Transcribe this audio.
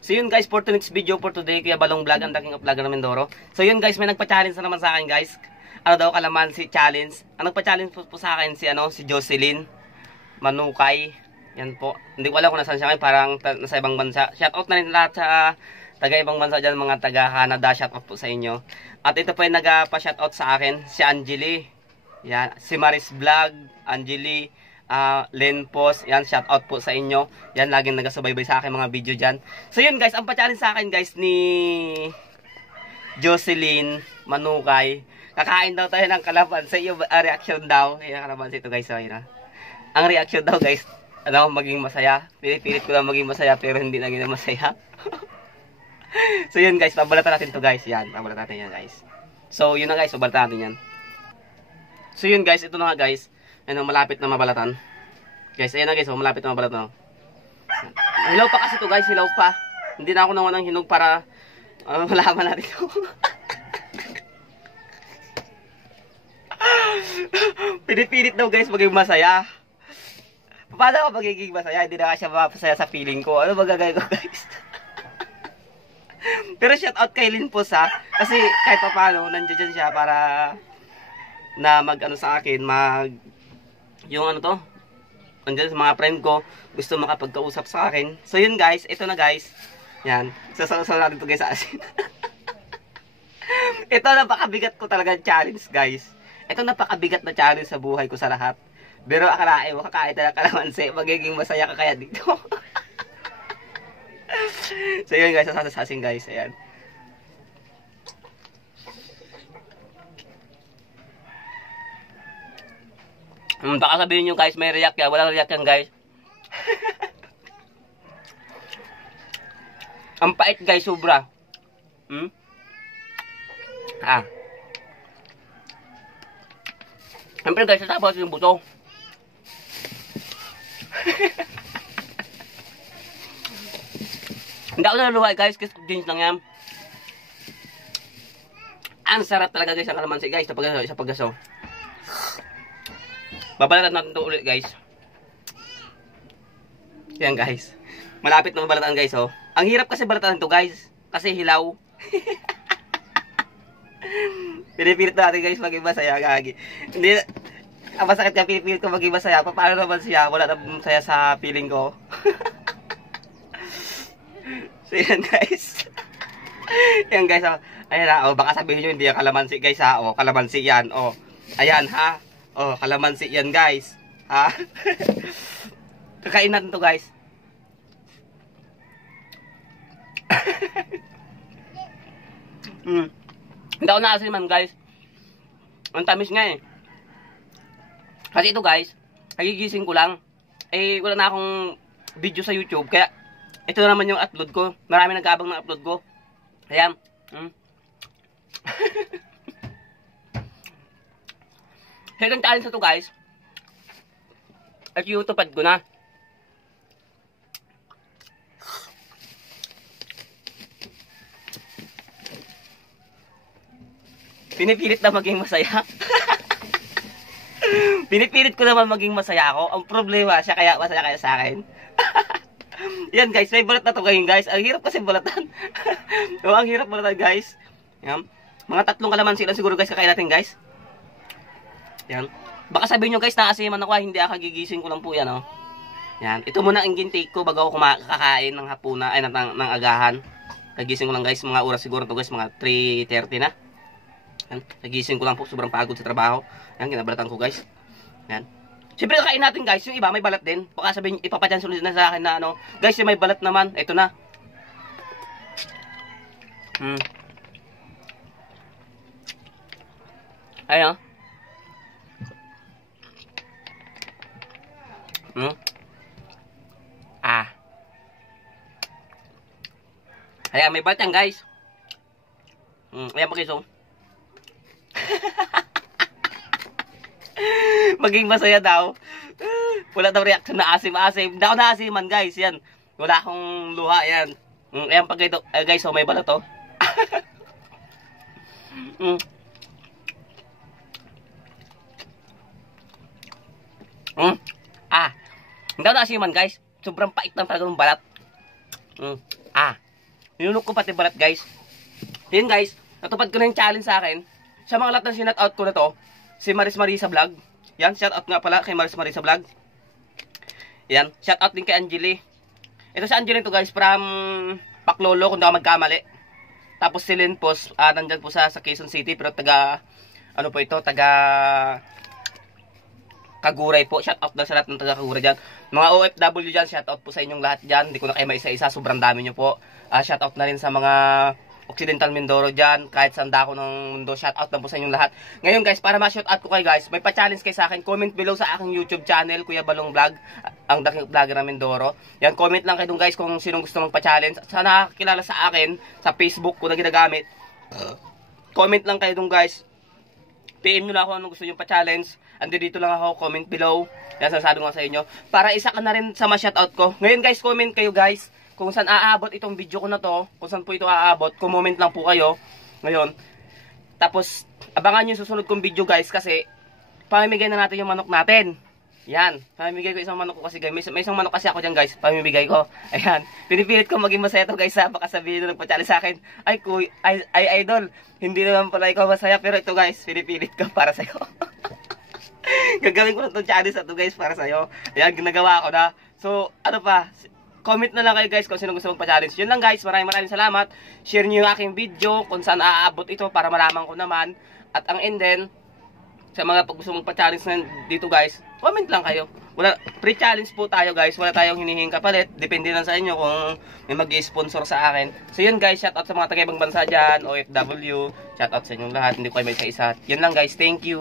So yun guys, for the next video for today, Kuya Balong Vlog, ang daking vlogger ng Mindoro. So yun guys, may nagpa-challenge na naman sa akin guys. Ano daw, kalamansi challenge. Ang nagpa-challenge po sa akin si Jocelyn Manukay. Yan po. Hindi ko alam kung nasaan siya ngayon, parang nasa ibang bansa. Shoutout na rin lahat sa taga-ibang bansa dyan, mga taga-Canada. Shoutout po sa inyo. At ito po yung nagpa-shoutout sa akin, si Angeli. Yan, si Maris Vlog, Angeli, Len Post. Yan, shoutout po sa inyo. Yan, laging nagasubaybay sa akin mga video dyan. So yun guys, ang pa-challenge sa akin guys ni Jocelyn Manukay. Kakain daw tayo ng kalamansi. Yung reaction daw. Yung kalamansi ito guys. So, yun, ang reaction daw guys, maging masaya. Pinipilit ko lang maging masaya pero hindi naging masaya. So yun guys, pabalatan natin to guys. Yan, pabalatan natin yan guys. So yun na guys, pabalatan natin yan. So yun guys, ito na nga guys. Ayun, malapit na mabalatan. Guys, ayun na guys, malapit na mabalatan. Hilaw pa kasi to guys, hilaw pa. Hindi na ako naman ng hinog para malaman natin ito. Pinipilit daw guys maging masaya. Paano ako magiging masaya? Hindi na siya mapasaya sa feeling ko. Ano ba gagawin ko guys? Pero shout out kay Lin Pos ha. Kasi kahit pa paano, nandiyan siya para na mag-ano sa akin, yung ano to, nandiyan sa mga friend ko, gusto makapagkausap sa akin. So yun guys, ito na guys. Yan, sasaw natin to guys sa asin. Ito napakabigat ko talaga challenge guys. Ito napakabigat na challenge sa buhay ko sa lahat. Pero akalain mo, kakain na ng kalamansi, magiging masaya ka kaya dito. So yun guys, sasasasin guys, ayan. Baka sabihin nyo guys, may react yan. Walang react yan guys. Ang pait guys, sobra. Siyempre guys, tatapos yung buto. Hindi ako naluhay guys, kasi jeans lang yan. Ang sarap talaga guys ang kalamansi guys, sa paggaso. Babalatan natin ito ulit guys. Yan guys. Malapit na mabalatan guys oh. Ang hirap kasi balatan ito guys, kasi hilaw. Pinipilit natin guys maging masaya gagi. Hindi, ang masakit ka pinipilit ko maging masaya. Paano naman siya? Wala na masaya sa feeling ko. So yan guys. Yan guys oh. Ayan ha, oh, baka sabihin nyo hindi yan kalamansi guys ha. Oh, kalamansi yan. Oh, ayan ha. Oh, kalamansi yan guys. Ha? Kakain natin to guys. Hindi ako naasin man guys. Ang tamis nga eh. Kasi ito guys, nagigising ko lang. Eh, wala na akong video sa YouTube. Kaya, ito na naman yung upload ko. Marami nag-aabang ng upload ko. Ayan. Second challenge na to guys. At YouTube ko na. Pinipilit na maging masaya. Pinipilit ko naman maging masaya ako. Ang problema, siya kaya masaya kaya sa akin. Yan guys, may balat na to ngayon guys. Ang hirap kasi balatan. So, ang hirap balatan guys. Yan. Mga 3 kalamansi lang siguro guys kakain natin guys. Yan. Baka sabihin nyo guys, naasiman ako. Hindi ako, gigising ko lang po yan oh. Yan. Ito muna ang intake ko bago ako kakain ng hapuna, ay ng agahan. Kagising ko lang guys, mga oras siguro to guys, mga 3:30 na. Yan. Nagising ko lang po, sobrang pagod sa trabaho. Yan, kinabalatan ko guys. Yan. Siyempre kakain natin guys, yung iba may balat din. Baka sabihin, ipapachansulit na sa akin na ano. Guys, yung may balat naman, ito na. Ayan. Ayan, may balat yan guys. Ayan pakiso. Maging masaya daw. Wala daw reaction na asim-asim. Hindi ako naasiman guys. Yan. Wala akong luha. Yan. Ayan pag ito. Guys, oh, may balat to. Hindi ako naasiman guys. Sobrang pait lang talaga ng balat. Ninunok ko pati balat guys. Yun guys, natupad ko na yung challenge sa akin. Sa mga lahat ng sinat out ko na to, si Maris Marisa Vlog. Yan, shout out nga pala kay Maris Marisa Vlog. Yan, shout out din kay Angeli. Ito si Angeli to guys, from Paklolo kung di ako magkamali. Tapos si Lynn po, nandyan po sa Quezon City, pero taga, ano po ito, taga Kaguray po. Shout out na sa lahat ng taga Kaguray dyan. Mga OFW dyan, shout out po sa inyong lahat dyan. Hindi ko na kayo maisa-isa, sobrang dami nyo po. Shout out na rin sa mga Occidental Mindoro dyan, kahit saan dako ng mundo, shout out na po sa inyong lahat. Ngayon guys, para ma-shout out ko kayo guys, may pa-challenge kayo sa akin. Comment below sa aking YouTube channel, Kuya Balong Vlog, ang daking vlogger ng Mindoro. Yan, comment lang kayo dun guys kung sinong gusto magpa-challenge. Sa nakakilala sa akin, sa Facebook ko na ginagamit, comment lang kayo dun guys. PM nyo lang ako anong gusto nyo pa-challenge. Andi dito lang ako, comment below. Yan, sinasabi ko sa inyo. Para isa ka na rin sa ma-shoutout ko. Ngayon guys, comment kayo guys. Kung saan aabot itong video ko na to. Kung saan po ito aabot. Comment lang po kayo. Ngayon. Tapos, abangan nyo yung susunod kong video guys. Kasi, pamimigay na natin yung manok natin. Yan. Pamimigay ko isang manok ko kasi guys. May isang manok kasi ako dyan guys. Pamimigay ko. Ayan. Pinipilit ko maging masaya to guys ha. Baka sabihin na nagpa-challenge sa akin. Ay idol. Hindi naman pala ikaw masaya. Pero ito guys, pinipilit ko para sa'yo. Gagawin ko na itong challenge na to guys para sa'yo. Ayan, ginagawa ko na. So, ano pa? Comment na lang kayo guys kung sino gusto magpa-challenge. Yun lang guys. Maraming salamat. Share nyo yung aking video kung saan aabot ito para malaman ko naman. At ang end then, sa mga pag gusto magpa-challenge na dito guys, comment lang kayo. Wala, pre-challenge po tayo guys. Wala tayong hinihinging kapalit. Depende lang sa inyo kung may mag-sponsor sa akin. So yun guys, shout out sa mga taga-ibang bansa dyan, OFW. Shout out sa inyong lahat. Hindi ko kayo may isa-isa. Yun lang guys. Thank you.